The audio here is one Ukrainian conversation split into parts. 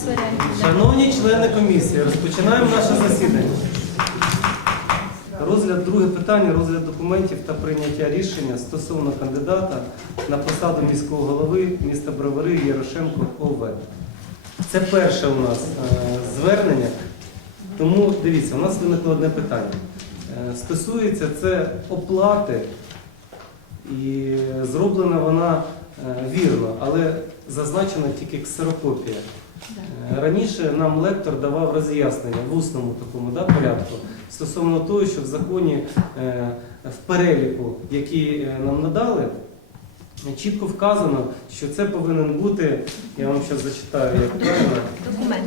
нас варіантів. Шановні члени комісії, розпочинаємо наше засідання. Розгляд, друге питання, розгляд документів та прийняття рішення стосовно кандидата на посаду міського голови міста Бровари Ярошенко ОВ. Це перше у нас е, звернення. Тому дивіться, у нас виникло одне питання. Е, Стосується це оплати, і зроблена вона е, вірно, але зазначена тільки ксерокопія. Е, Раніше нам лектор давав роз'яснення в усному такому да, порядку стосовно того, що в законі е, в переліку, який е, нам надали, чітко вказано, що це повинен бути, я вам зараз зачитаю, як правильно, Документ.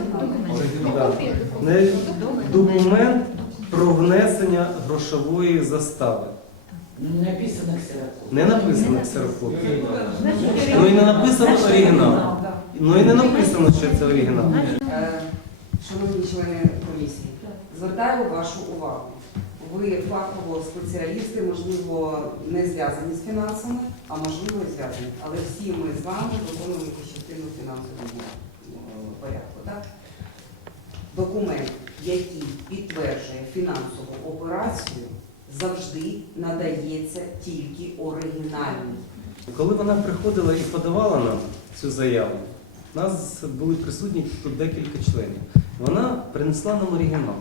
Документ. да, документ про внесення грошової застави. Не написано ксерокопия. Не написано ксерокопія. Ну і не написано оригінал. Ну і не написано, що це оригінал. Е, Шановні члени комісії, звертаю вашу увагу. Ви фахово спеціалісти, можливо, не зв'язані з фінансами, а можливо і зв'язані. Але всі ми з вами виконуємо якусь частину фінансового е, порядку. Так? Документ, який підтверджує фінансову операцію, завжди надається тільки оригінальний. Коли вона приходила і подавала нам цю заяву, у нас були присутні тут декілька членів. Вона принесла нам оригінал.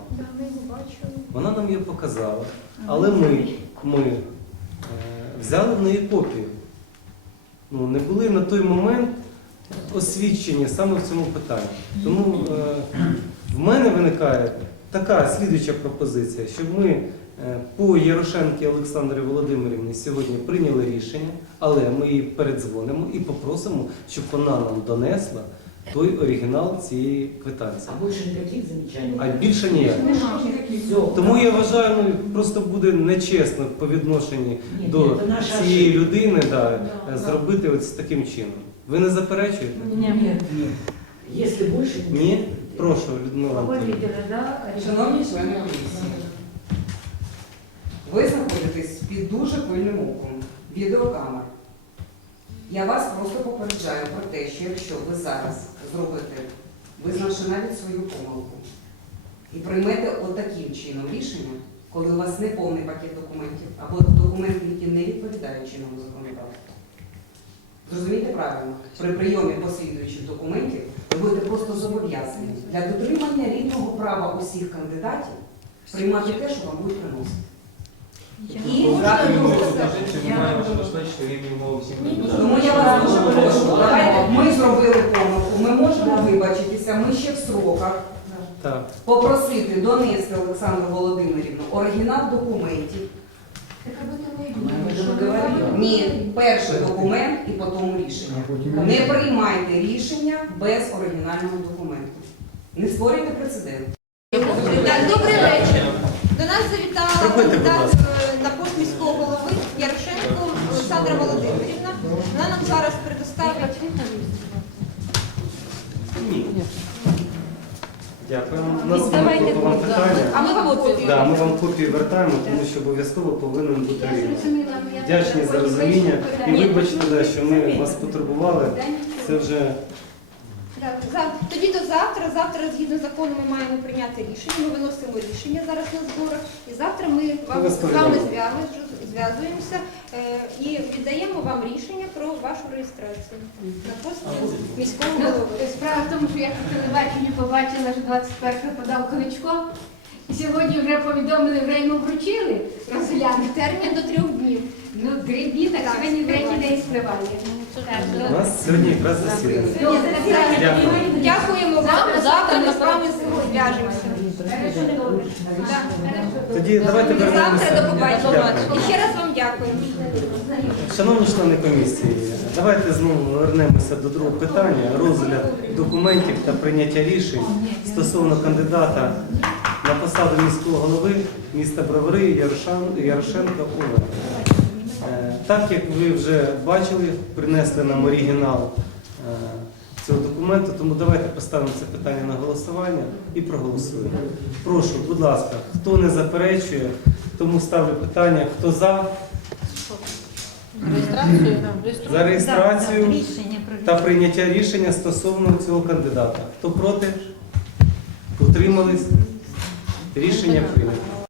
Вона нам її показала, але ми, ми е, взяли в неї копію. Ну, не були на той момент освічені саме в цьому питанні. Тому е, в мене виникає така слідуюча пропозиція, щоб ми по Ярошенки Олександрі Володимирівні сьогодні прийняли рішення, але ми їй передзвонимо і попросимо, щоб вона нам донесла той оригінал цієї квитанції. А больше никаких замечаний? А більше ніяк. Тому я вважаю, ну просто буде нечесно по відношенні Ні, до ні, це наша цієї людини да, зробити ось таким чином. Ви не заперечуєте? Нет, нет. Если больше ничего Ні? Прошу, Людмила. Анатоліївна. Шановні члени комісії, ви знаходитесь під дуже пильним оком відеокамер. Я вас просто попереджаю про те, що якщо ви зараз зробите, визнавши навіть свою помилку, і приймете отаким чином рішення, коли у вас не повний пакет документів, або документи, які не відповідають чинному законодавству. Зрозумійте правильно, при прийомі послідуючих документів ви будете просто зобов'язані для дотримання рівного права усіх кандидатів приймати те, що вам будуть приносити. І тому я вас дуже прошу, давайте ми зробили помилку, ми можемо вибачитися, ми ще в сроках Так. попросити донести Олександру Володимирівну оригінал документів. Ні, перший документ і потім рішення. Не приймайте рішення без оригінального документу. Не створюйте прецедент. Добрий вечір. До нас завітала Проходьте, будь кандидат ласка. е, на пост міського голови Ярошенко Олександра Володимирівна. Вона нам зараз предоставить. Ні. Дякую. У нас Давайте виникло вам копію. питання. А ми вам копію. Да, ми вам копію вертаємо, тому що обов'язково повинен бути оригінал. Вдячні за розуміння і вибачте, да, що ми вас потурбували. Це вже Так, зав- Тоді до завтра. Завтра, згідно закону, ми маємо прийняти рішення. Ми виносимо рішення зараз на зборах. І завтра ми вам, вас з вами повідомимо. зв'язуємося е, і віддаємо вам рішення про вашу реєстрацію на пост міського голови. Справа тому, що я по телебаченню побачила, що 21 подав Кличко. І сьогодні вже повідомили, вже йому вручили розглянути. Термін до трьох днів. Ну, три дні, так сьогодні третій день спливає. У нас сьогодні якраз засідання. Дякуємо вам. Завтра ми з вами зв'яжемося. Тоді давайте До вернемося. завтра, до побачення. І ще раз вам дякую. Шановні члени комісії, давайте знову вернемося до другого питання розгляд документів та прийняття рішень стосовно кандидата на посаду міського голови міста Бровари Ярошан- Ярошенка Олега. Е, Так як ви вже бачили, принесли нам оригінал е, цього документу, тому давайте поставимо це питання на голосування і проголосуємо. Прошу, будь ласка, хто не заперечує, тому ставлю питання, хто за. Реєстрацію. За реєстрацію. Та прийняття рішення стосовно цього кандидата. Хто проти? Утримались? Рішення прийнято.